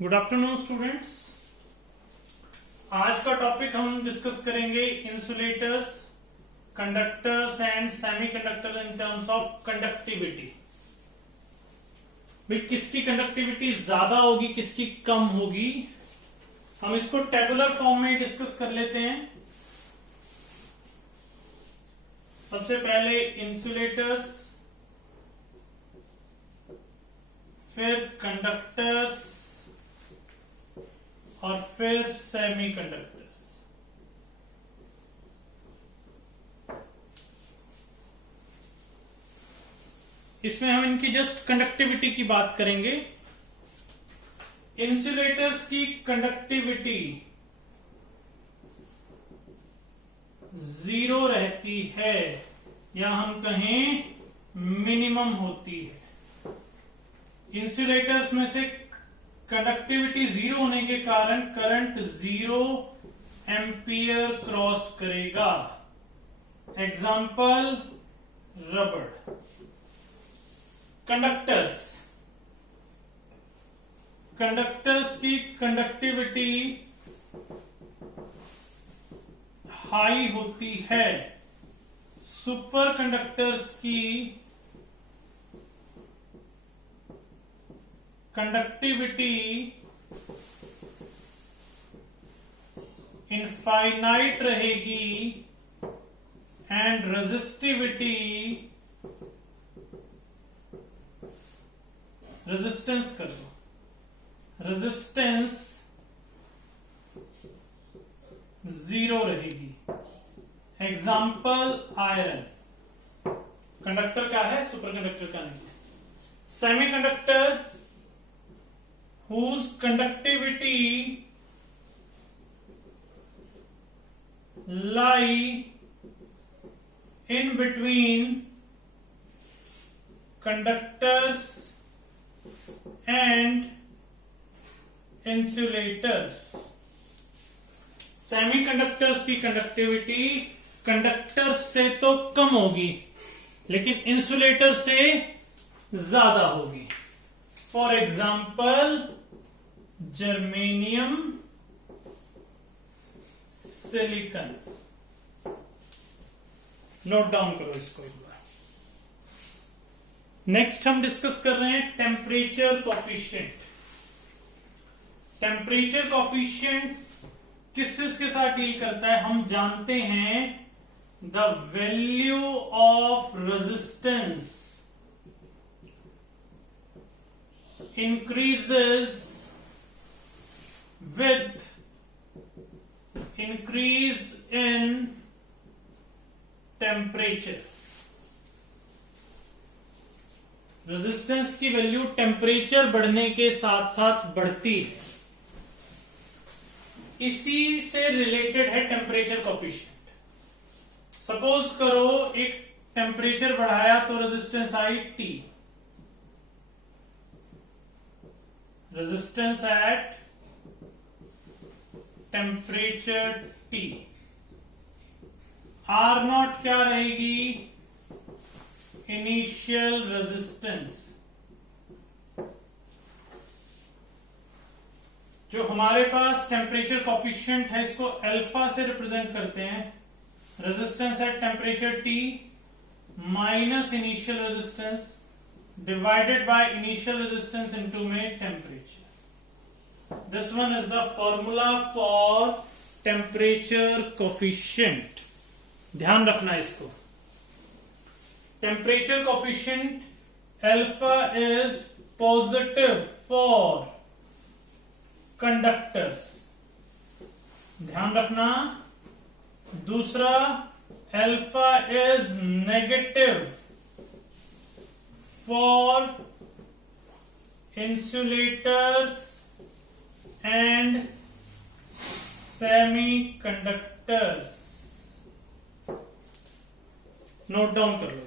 Good afternoon students. आज का topic हम डिस्कस करेंगे insulators, conductors and semiconductor in terms of conductivity. भाई किसकी कंडक्टिविटी ज्यादा होगी, किसकी कम होगी, हम इसको टेबुलर फॉर्म में डिस्कस कर लेते हैं। सबसे पहले इंसुलेटर्स, फिर कंडक्टर्स और फिर सेमीकंडक्टर्स। इसमें हम इनकी जस्ट कंडक्टिविटी की बात करेंगे। इंसुलेटर्स की कंडक्टिविटी 0 रहती है या हम कहें मिनिमम होती है। इंसुलेटर्स में से कंडक्टिविटी 0 होने के कारण करंट 0 एम्पियर क्रॉस करेगा। एग्जाम्पल रबड़। कंडक्टर्स की कंडक्टिविटी हाई होती है। सुपर कंडक्टर्स की कंडक्टिविटी इनफाइनाइट रहेगी एंड रेजिस्टेंस कर दो, रेजिस्टेंस 0 रहेगी। Example iron. कंडक्टर का है, सुपर कंडक्टर का नहीं है। Semiconductor whose conductivity lie in between conductors and insulators। Semiconductors की कंडक्टिविटी कंडक्टर्स से तो कम होगी लेकिन इंसुलेटर से ज्यादा होगी। For example germanium, silicon. Note down करो इसको एक बार। नेक्स्ट हम डिस्कस कर रहे हैं टेम्परेचर कॉफिशिएंट। टेम्परेचर कॉफिशिएंट किसके साथ डील करता है? हम जानते हैं the value of resistance increases with increase in temperature। Resistance की वैल्यू टेम्परेचर बढ़ने के साथ साथ बढ़ती है। इसी से रिलेटेड है टेम्परेचर कॉफिशिएंट। सपोज करो एक टेम्परेचर बढ़ाया तो resistance I T। Resistance at temperature T। R0 क्या रहेगी? Initial resistance. जो हमारे पास टेम्परेचर कॉफिशिएंट है इसको अल्फा से रिप्रेजेंट करते हैं। Resistance at temperature T minus initial resistance divided by initial resistance into में temperature। This one is the formula for temperature coefficient। ध्यान रखना इसको। Temperature coefficient alpha is positive for conductors। ध्यान रखना। दूसरा alpha is negative for insulators and semiconductors। Note down कर लो।